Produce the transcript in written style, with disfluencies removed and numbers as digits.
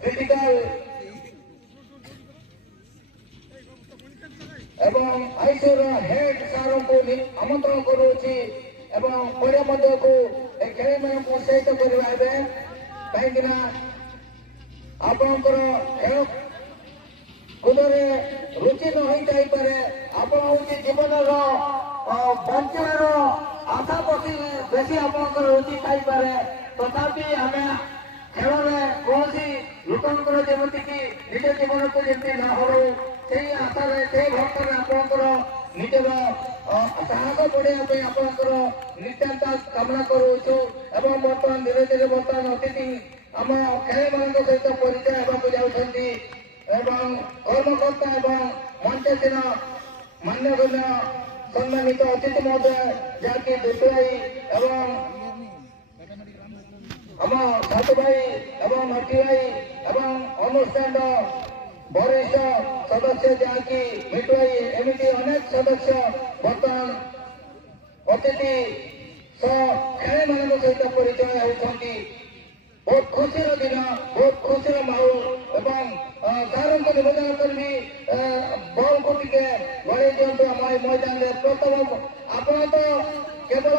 critical एवं आईसीयूर head सार को आमंत्रण करुच्ची पड़िया मध्य को खेल मान को सहित करवा कहीं आपणकर खेल कूदे रुचि न हो पारे आपण हूँ जीवन बंचार आशा बसी बेसी आपंकर रुचि थी तथापि आम खेल में कौन लोकर जमी कि निज जीवन को जमी न हो से आशा से भक्तर आपंकर निजर साहस बढ़ाई आपंकर नित्यांत कामना करुचु एवं बर्तमान धीरे धीरे बर्तमान अतिथि आम खेल मान सहित परिचय होगा जाऊँगी एवं कर्मकर्ता एवं मंचासीन मान्यगण्य सम्मानित अतिथि महोदय जहाँकि दुर्गाई एवं आम साधु भाई एवं हटी भाई एवं अनुष्ठान वरिष्ठ सदस्य जहाँकि मिटू भाई एमती अनेक सदस्य बर्तमान अतिथि खेल मान सहित परिचय होती बहुत खुशी दिन बहुत खुशी माहौल एवं सार को निवेदन करी बल को टे गड़े दिंतु मैदान में प्रथम आप तो केवल